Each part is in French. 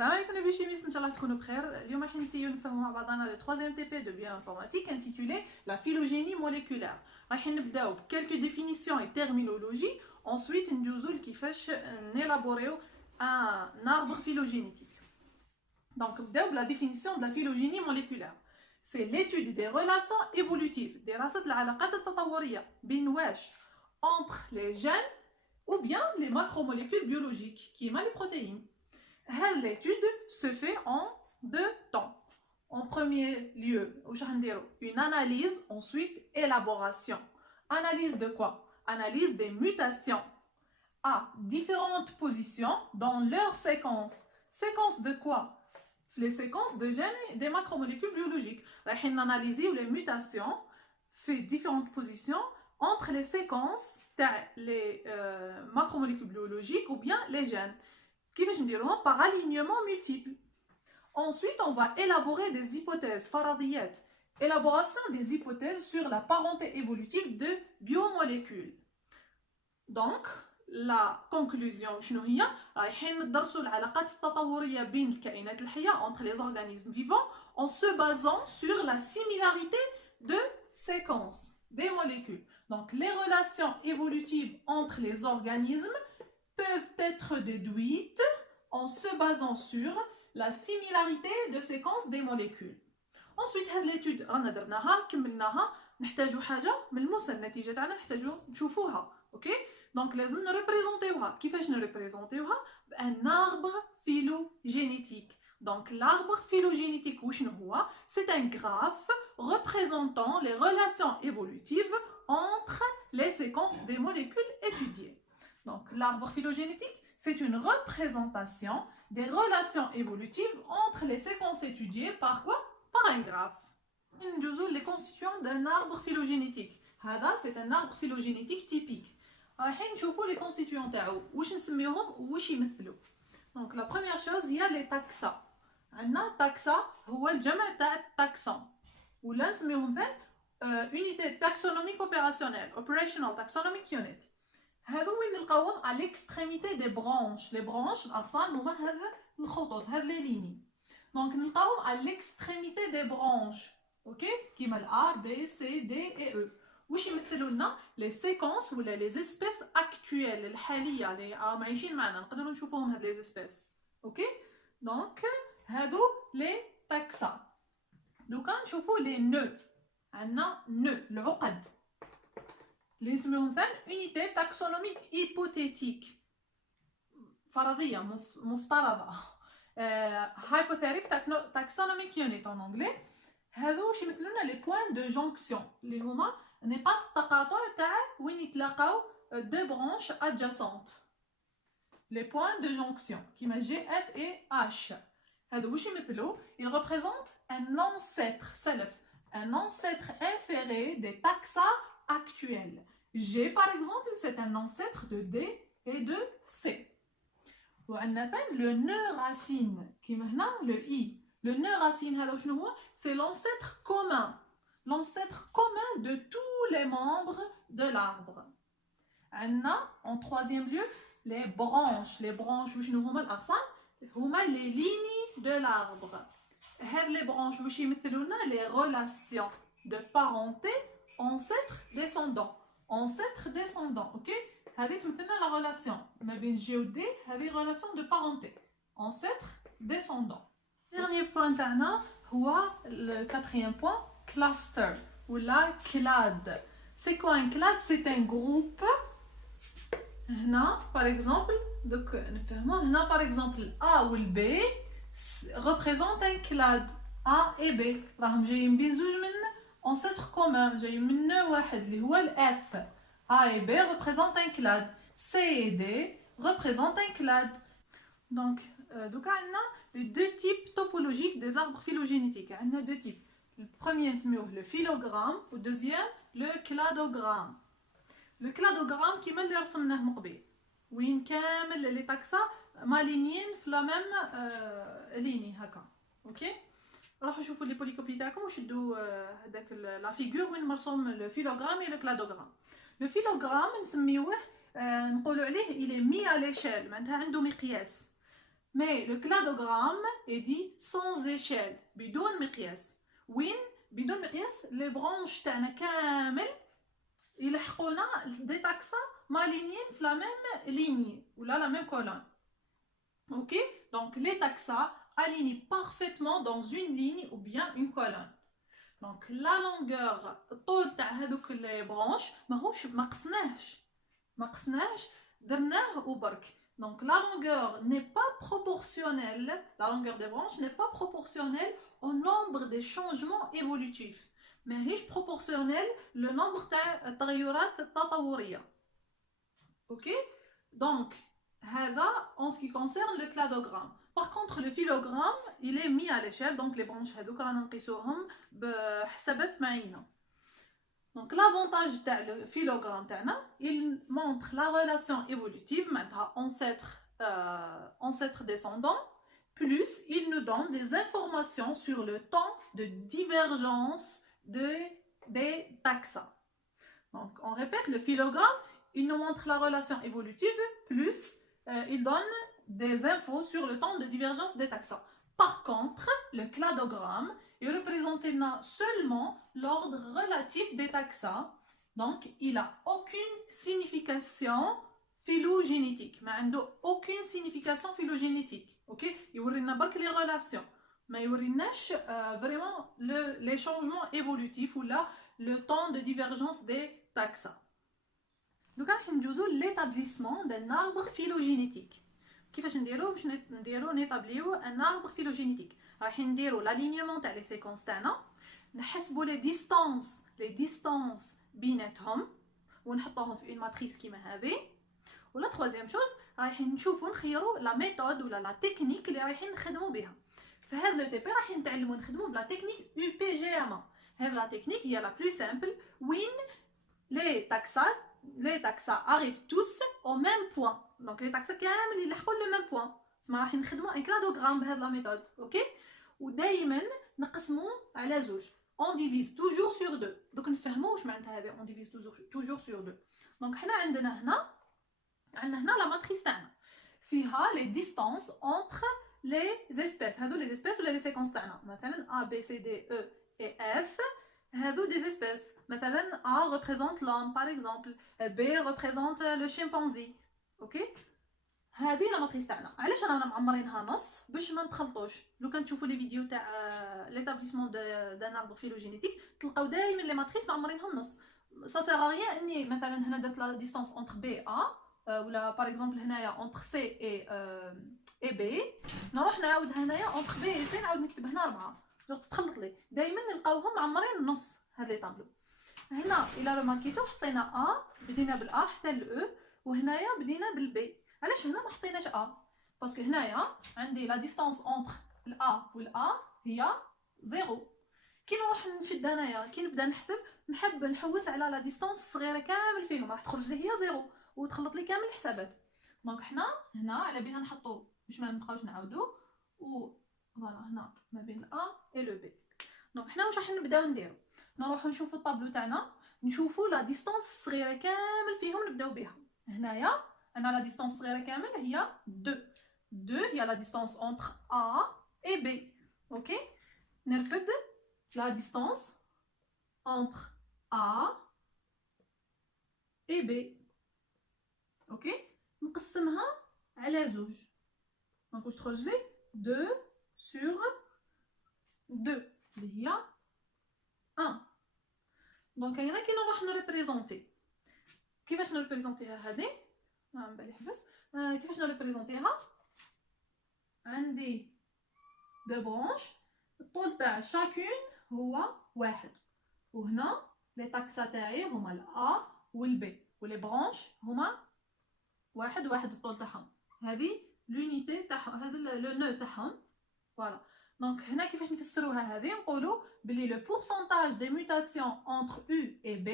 السلام عليكم les biochimistes, ان شاء الله تكونوا بخير. اليوم راح نسيو نفهموا مع بعضنا le troisième TP de bioinformatique intitulé la phylogénie moléculaire. راح نبداو ب quelques définitions et terminologie. Ensuite ندوزو لكيفاش نélaboriو un arbre phylogénétique. Donc نبداو بلا définition de la phylogénie moléculaire. C'est l'étude des relations évolutives, دراسة العلاقات التطورية بين واش entre les gènes ou bien les macromolécules biologiques qui sont les protéines. L'étude se fait en deux temps. En premier lieu, une analyse, ensuite élaboration. Analyse de quoi? Analyse des mutations à différentes positions dans leur séquence. Séquence de quoi? Les séquences de gènes et des macromolécules biologiques. On analyse les mutations fait différentes positions entre les séquences les macromolécules biologiques ou bien les gènes. Par alignement multiple. Ensuite, on va élaborer des hypothèses, faradiyat, élaboration des hypothèses sur la parenté évolutive de biomolécules. Donc, la conclusion, رايحين ندرسوا العلاقات التطورية بين الكائنات الحية entre les organismes vivants en se basant sur la similarité de séquences des molécules. Donc, les relations évolutives entre les organismes peuvent être déduites en se basant sur la similarité de séquences des molécules. Ensuite, هاد l'étude رانا درناها كملناها نحتاجو حاجة ملموسة النتيجة تاعنا نحتاجو نشوفوها اوكي دونك لازم نريبريزونتيوها كيفاش نريبريزونتيوها بان arbre phylogénétique. Donc l'arbre phylogénétique وشنو هو c'est un graphe représentant les relations évolutives entre les séquences des molécules étudiées. Donc, l'arbre phylogénétique, c'est une représentation des relations évolutives entre les séquences étudiées par quoi? Par un graphe. Les constituants d'un arbre phylogénétique. C'est un arbre phylogénétique typique. Les constituants donc, la première chose, il y a les taxa. Un taxa, c'est le جمع تاع taxon. Ou là, unité taxonomique opérationnelle, operational taxonomic unit. هذو وين نلقاوهم à l'extrémité des branches. Les branches الأغصان هما هذا الخطوط هذ لي ليني. Donc نلقاوهم à l'extrémité des branches. OK كيما ال A, B, C, D et E. واش يمثلوا لنا les séquences ولا les espèces actuelles الحالية اللي راهم عايشين معنا نقدروا نشوفوهم هاد les espèces. OK donc هادو les taxa. دوكا نشوفوا les nœuds. عندنا nœud العقد. اللي نسميوهم مثلا unité taxonomique hypothétique فرضية مفترضة hypothetical taxonomic unit en anglais. هذو واش يمثلونا لي بوين دو جونكسيون اللي هما نقاط التقاطع تاع وين يتلاقاو دو برانش adjacentes. لي بوين دو جونكسيون كيما جي اف اي اش. هذو واش يمثلوا ils représentent un ancêtre سلف un ancêtre inféré des taxa actuels. G par exemple, c'est un ancêtre de D et de C. Le nœud racine, qui maintenant le I. Le nœud racine, c'est l'ancêtre commun. L'ancêtre commun de tous les membres de l'arbre. En troisième lieu, les branches. Les branches, les lignes de l'arbre. Les branches, les relations de parenté ancêtre-descendant. Ancêtre descendant, ok? هذه تمثلنا la relation ما بين G و D. هذه relation de parenté. Ancêtre descendant. Dernier point تاعنا هو le quatrième point cluster ou la clade. C'est quoi un clade? C'est un groupe. هنا par exemple donc نفهموا هنا par exemple A ou B représente un clade A et B. راهم جايين بين زوج من ancêtre commun جاي من واحد اللي هو ال F. A et B représentent un clade. C et D représentent un clade. Donc, دوكا عندنا les deux types topologiques des arbres phylogénétiques. عندنا deux types. Le premier نسميوه le phylogramme و deuxième le cladogramme. Le cladogramme كيما اللي رسمناه من قبل. وين كامل لي تاكسا مالينيين في لا ميم ليني هكا. اوكي؟ راحوا شوفوا لي بوليكوبي تاعكم وشدوا هذاك لا فيغور وين مرسوم لو فيلوغرام et le cladogramme. لو فيلوغرام نسميوه نقولوا عليه il est mis à l'échelle معناتها عنده مقياس. Mais le cladogramme est dit sans échelle, بدون مقياس. وين بدون مقياس les branches تاعنا كامل يلحقونا des taxa m'alignés في la même ligne ou là la même colonne. OK? Donc les taxa alignés parfaitement dans une ligne ou bien une colonne. Donc la longueur طول تاع هذوك les branches ماهوش ما قسناهش درناه وبرك. Donc la longueur n'est pas proportionnelle, la longueur des branches n'est pas proportionnelle au nombre des changements évolutifs. Mais هيش proportionnel le nombre تاع التغيرات التطورية. OK? Donc هذا en ce qui concerne le cladogramme. Par contre le phylogramme il est mis à l'échelle, donc les branches هذوك رانا نقيسوهم بحسابات معينة. Donc l'avantage du phylogramme il montre la relation évolutive ancêtre descendant, plus il nous donne des informations sur le temps de divergence des taxa. Donc on répète, le phylogramme il nous montre la relation évolutive, plus il donne des infos sur le temps de divergence des taxa. Par contre, le cladogramme il représente seulement l'ordre relatif des taxa, donc il n'a aucune signification phylogénétique. ما عنده aucune signification phylogénétique. OK? يورينا برك les relations. ما يوريناش vraiment les changements évolutifs ou là le temps de divergence des taxa. Donc راح ندوزو l'établissement d'un arbre phylogénétique. كيفاش نديرو باش نديرو نيطابليو ان arbre phylogénétique. راح نديرو l'alignement تاع لي سيكونس تاعنا، نحسبوا لي ديستانس بيناتهم ونحطوهم في اون ماتريس كيما هذه. ولا ترويزيام شوز رايحين نشوفوا نخيروا لا ميثود ولا لا تكنيك اللي رايحين نخدموا بها. في هذا لو تي بي راح نتعلموا نخدموا بلا تكنيك يو بي جي ام. هذه لا تكنيك هي لا بلو سامبل وين لي taxa arrivent tous au même point. Donc les taxa كامل يلحقوا le même point. تسمى راح نخدموا ان كلادوغرام بهذه لا ميثود. اوكي؟ ودائما نقسموا على زوج. On divise toujours sur 2. دوك نفهموا واش معناتها هذه on divise toujours sur 2. دونك حنا عندنا هنا لا ماتريس تاعنا فيها لي ديستانس entre les espèces. هذو les espèces ولا les séquences تاعنا. مثلا A B C D E et F هذو des espèces. مثلا A représente l'homme par exemple, B représente le chimpanzé. اوكي؟ هذه لا ماتريس تاعنا. علاش رانا معمرينها نص؟ باش ما نتخلطوش. لو كان تشوفوا لي فيديو تاع ليتابليسمون دان اربر فيلوجينيتيك تلقاو دائما لي ماتريس معمرينهم نص. سا سيغ ريان اني مثلا هنا درت لا ديستانس اونتر بي ا ولا باغ اكزومبل هنايا اونتر سي اي بي، نروح نعاود هنايا اونتر بي اي سي نعاود نكتب هنا 4 جو تتخلط لي. دائما نلقاوهم معمرين النص هاد لي طابلو. هنا الى رماركيتو حطينا ا بدينا بالا حتى الاو وهنايا بدينا بالبي. علاش هنا ما حطيناش ا؟ باسكو هنايا عندي لا ديستانس اونتر الا والا هي 0. كي نروح نشد هنايا كي نبدا نحسب نحب نحوس على لا ديستانس الصغيره كامل فيهم راح تخرج لي هي 0 وتخلط لي كامل الحسابات. دونك حنا هنا على بها نحطو باش ما نبقاوش نعاودو و فوالا هنا ما بين ا اي لو بي. دونك حنا واش راح نبداو نديرو؟ نروحو نشوفو الطابلو تاعنا نشوفو لا ديستانس الصغيره كامل فيهم نبداو بها. هنايا عندنا لا ديستانس صغيره كامل هي 2 هي لا ديستانس اونتر A et B. اوكي؟ نرفد لا ديستانس اونتر A et B. اوكي؟ نقسمها على زوج. دونك واش تخرج لي 2 sur 2 اللي هي 1. دونك هنا كي نروح نريبريزونتي كيفاش نريبريزونتيها هذه بالي حبس. كيفاش نريبريزونتيها؟ عندي دو برونش الطول تاع شاكون هو 1 وهنا لي تاكسا تاعي هما الأ والبي ولي برونش هما 1 الطول تاعهم. هذه لونيتي تاعهم هذا لو نو تاعهم. فوالا دونك هنا كيفاش نفسروها هذه؟ نقولوا بلي لو بورسونتاج دي ميوتاسيون انتر U et B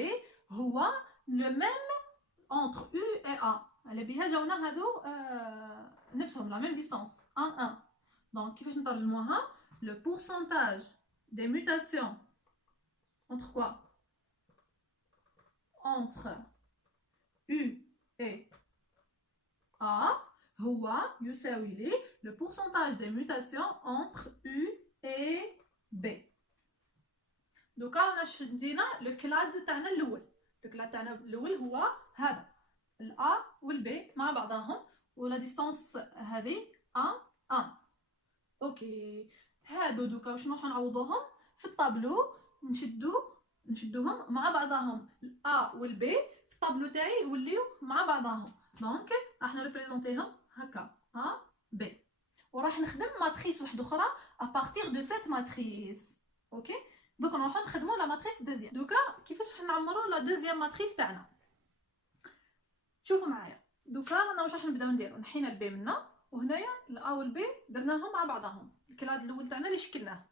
هو لو ميم انتر U et A. على بها جاونا هادو نفسهم لا ميم ديستانس 1. دونك كيفاش نترجموها؟ لو pourcentage des mutations entre quoi? Entre U et A هو يساوي لي le pourcentage des mutations entre U et B. دوكا رانا شدينا الكلاد تاعنا الاول. الكلاد تاعنا الاول هو هذا الA والB مع بعضهم ولا ديستانس هذه A. اوكي هادو دوكا واش نروحو نعوضوهم في الطابلو. نشدوهم مع بعضهم الA والB في الطابلو تاعي يوليو مع بعضهم. دونك راح نريبريزونتيهم هكا A B وراح نخدم ماتريس واحده اخرى ابارتيغ دو سيت ماتريس. اوكي دوكا نروحو نخدمو لا ماتريس دوزيام. دوكا كيفاش راح نعمرو لا دوزيام ماتريس تاعنا؟ شوفوا معايا دوكا رانا واش راح نبداو نديرو. نحينا البي منا وهنايا الA والB درناهم مع بعضهم. الكلاد الاول تاعنا اللي شكلناه.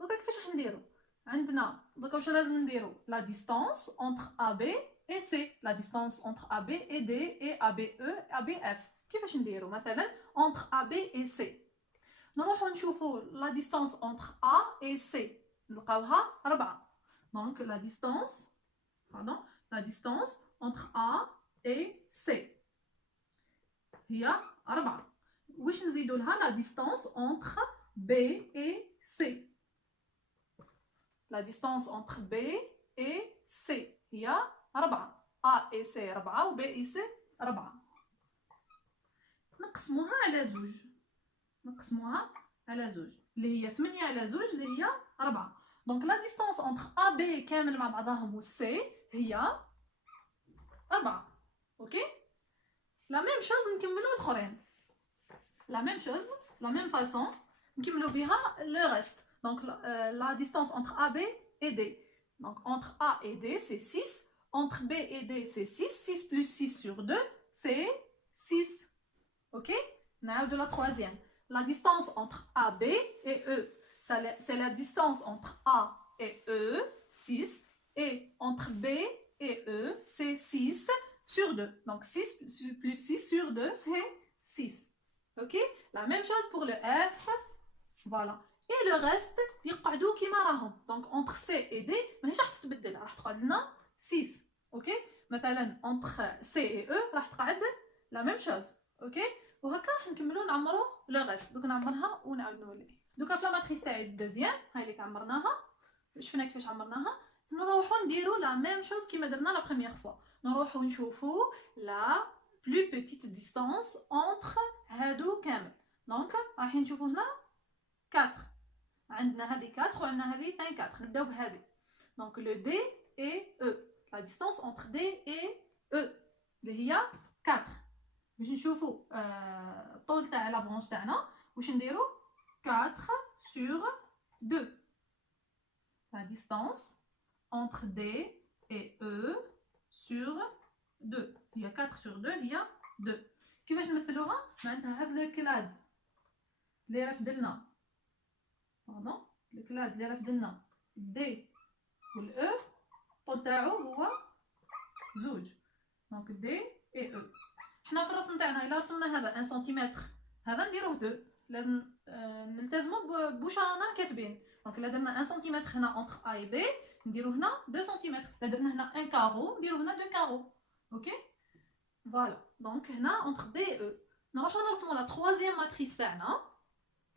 دوكا كيفاش راح نديرو؟ عندنا دوكا واش لازم نديرو؟ لا ديستانس اونتر AB et C. La distance entre AB et D et ABE et ABF. كيفاش نديرو؟ مثلا entre AB et C نروحو نشوفو la distance entre A et C نلقاوها 4. Donc la distance entre A et C هي 4. واش نزيدو لها؟ la distance entre B et C. La distance entre B et C هي 4. A et C 4 و B et C 4. نقسموها على زوج اللي هي 8 على زوج اللي هي 4. دونك لا ديستانس انتر A B كامل مع بعضهم و C هي 4. اوكي لا ميم شوز نكملو الاخرين. لا ميم فاصون نكملو بها لو ريست. دونك la distance entre AB et D. Donc entre A et D c'est 6. Entre B et D c'est 6. 6 plus 6 sur 2 c'est 6. Ok? De la troisième. La distance entre AB et E. C'est la distance entre A et E, 6. Et entre B et E c'est 6 sur 2. Donc 6 plus 6 sur 2 c'est 6. Ok? La même chose pour le F. Voilà. Et le reste يقعدوا كيما راهم. دونك entre C et D ماهيش راح تتبدل راح تقعد لنا 6. اوكي مثلا entre C et E راح تقعد لا ميم شوز. اوكي وهكا راح نكملوا نعمروا لو ريست. دوك نعمرها ونعاود نولي. دوكا في لا ماتريس تاعي الدوزيام هاي اللي عمرناها. شفنا كيفاش عمرناها. نروحوا نديروا لا ميم شوز كيما درنا لا بروميير فوا. نروحوا نشوفوا لا بلو بيتيت ديستانس انتر هادو كامل. دونك راح نشوفوا هنا 4. عندنا هذه 4 وعندنا هذه ثاني 4. نبداو بهذه. دونك لو دي اي او لا ديستانس انتر دي اي او اللي هي 4. باش نشوفوا الطول تاع لا برونش تاعنا واش نديرو 4 sur 2. La distance entre D et E sur 2 هي 4 sur 2 هي 2. كيفاش نمثلوها؟ معناتها هاد الكلاد اللي راه فدلنا الكلاد اللي راه فدلنا دي والاو الطول تاعو هو زوج. دونك دي اي او. حنا في الرسم تاعنا الا رسمنا هذا 1 سنتيمتر هذا نديروه 2. لازم نلتزموا بواش رانا كاتبين. دونك الا درنا 1 سنتيمتر هنا انتر ا اي بي نديرو هنا 2 سنتيمتر. الا درنا هنا 1 كارو نديرو هنا 2 كارو. اوكي فوالا. دونك هنا انتر دي او نروحو نرسمو لا تروازيام ماتريس تاعنا.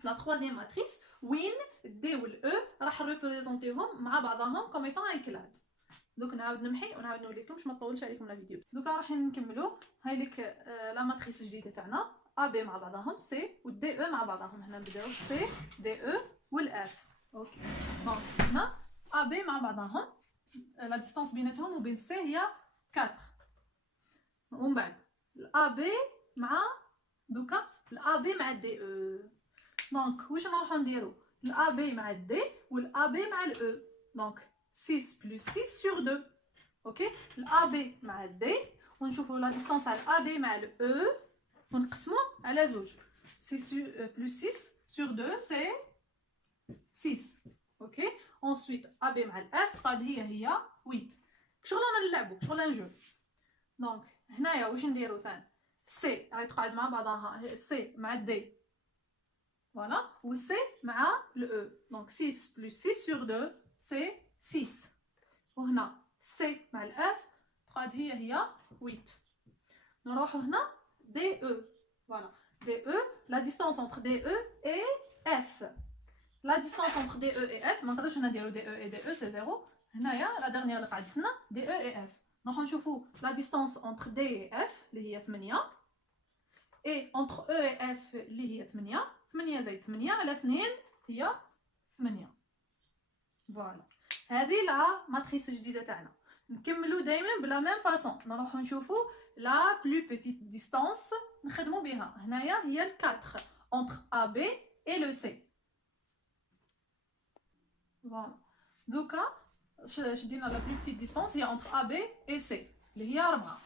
لا تروازيام ماتريس وين دي والاو راح نريبريزونتيهم مع بعضهم كوم ايطون ان كلاد. دوك نعاود نمحي ونعاود نوري لكم باش ما نطولش عليكم لا فيديو. دوكا راح نكملو هاي ليك لا ماتريس الجديده تاعنا ا بي مع بعضهم سي والدي او مع بعضهم. هنا نبداو بسي دي او والاف. اوكي دونك هنا ا بي مع بعضهم لا ديستانس بيناتهم وبين سي هي 4. ومن بعد الا بي مع دوكا الا بي مع دي او. دونك واش نروحو نديرو؟ الا بي مع الدي والا بي مع الاو. دونك 6 plus 6 sur 2. اوكي الا بي مع الدي ونشوفوا لا ديستانس تاع الا بي مع الاو ونقسمو على زوج. 6 plus 6 sur 2 c'est 6. اوكي ensuite ا بي مع الاف تقعد هي 8. شغل رانا نلعبو شغل ان جو. دونك هنايا واش نديرو ثاني؟ سي راهي تقعد مع بعضها سي مع الدي فوالا و سي مع الاو. دونك 6 plus 6 sur 2 c'est 6. وهنا سي مع الاف تقعد هي 8. نروحو هنا دي او Voilà. DE, la distance entre DE et F. La distance entre DE et F, ما نقدرش هنا نديرو DE et DE c'est 0. هنايا la dernière اللي قعدت لنا DE et F. راح نشوفوا la distance entre D et F اللي هي 8 et entre E et F اللي هي 8. 8 زائد 8 على 2 هي 8. فوالا. هذه لا ماتريس الجديده تاعنا. نكملوا دائما بلا ميم فاصون. نروحوا نشوفوا لا بلو بيتيت ديستانس نخدموا بها. هنايا هي ال 4 entre AB et le C. فوالا. دوكا شدينا لا بلو بيتيت ديستانس هي entre AB et C اللي هي 4.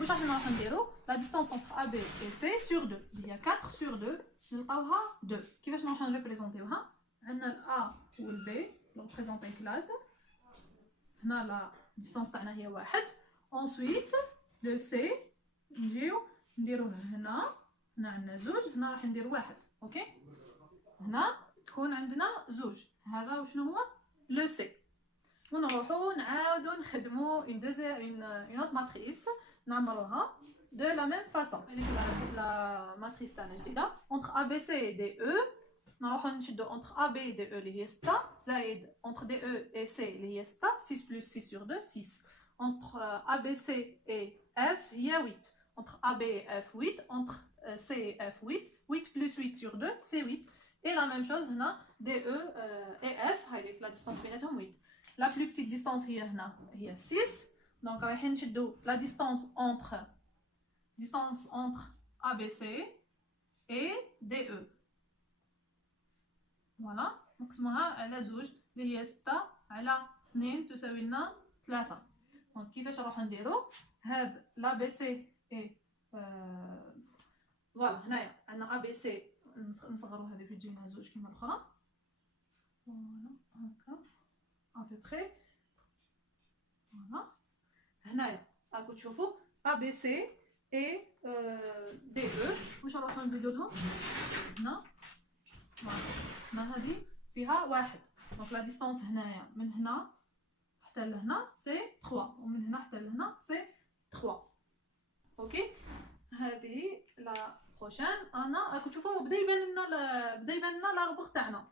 واش راح نروحوا نديروا لا ديستانس entre AB et C sur 2 اللي هي 4 sur 2 نلقاوها 2. كيفاش نروحوا نريبريزونطيوها؟ عندنا ال A وال B نريبريزونطي كلاد. هنا لا ديستانس تاعنا هي 1. ensuite لو سي نجيو نديروه هنا. هنا عندنا زوج، هنا راح ندير 1. اوكي، هنا تكون عندنا زوج. هذا وشنو هو لو سي. ونروحو نعاودو نخدمو اون اوت ماتريس نعمروها دو لا ميم فاصون. لا ماتريس تاعنا جديده entre ABC et DE. نروحو نشدو entre AB et DE اللي هي 6 زائد entre DE et C اللي هي 6. 6 plus 6 sur 2 6. entre ABC et F هي 8. entre AB et F 8. entre C et F 8. 8 plus 8 sur 2 c'est 8. et la même chose هنا DE et F هاي la distance بيناتهم 8. la plus petite distance هي هنا هي 6. donc رايحين نشدو la distance entre ABC et DE. فوالا نقسموها على زوج اللي هي 6 على 2 تساوي لنا 3. دونك كيفاش نروحو نديرو هاد لا بي سي اي فوالا. هنايا عندنا ا بي سي نصغرو هذيك تجي لنا زوج كيما الاخرى. فوالا هكا ا بو بري. فوالا هنايا راكو تشوفوا ا بي سي اي دي او. واش نروحو نزيدو لهم هنا؟ هنا هذه فيها 1. دونك لا ديستانس هنايا من هنا حتى لهنا سي 3 ومن هنا حتى لهنا سي 3. اوكي، هذه لا بروشين. انا راكم تشوفوا بدا يبان لنا لا ربط تاعنا.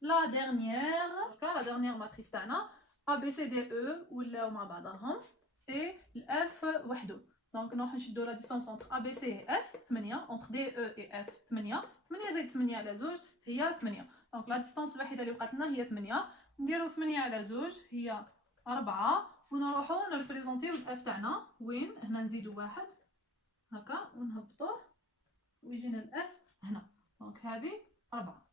لا ديرنيير ماتريس تاعنا ا بي سي دي او ولاو مع بعضهم اي الاف وحده. دونك نروح نشدو لا ديستانس entre A B C et F 8 entre D E et F 8 زائد 8 على زوج هي 8. دونك لا ديستانس الوحيده اللي بقات لنا هي 8. نديرو 8 على زوج هي 4 ونروحو نريبريزونطيو الاف تاعنا وين هنا نزيدو 1 هكا ونهبطوه ويجينا الاف هنا. دونك هذه 4.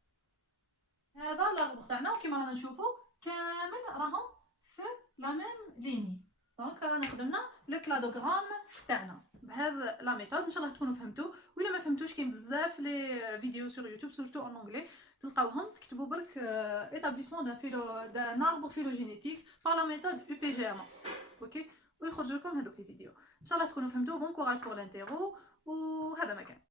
هذا الربط تاعنا وكيما رانا نشوفو كامل راهم في لا ميم ليني. دونك رانا خدمنا لو كلادوغرام تاعنا بهذا لا ميثود. ان شاء الله تكونوا فهمتوا، ولا ما فهمتوش كاين بزاف لي فيديو سور يوتيوب سورتو اون انجلي تلقاوهم. تكتبوا برك établissement d'un arbre phylogénétique par la méthode UPGMA. اوكي، ويخرج لكم هذوك الفيديو. ان شاء الله تكونوا فهمتوا. بون كوراج بور لانتيرو. وهذا ما كان.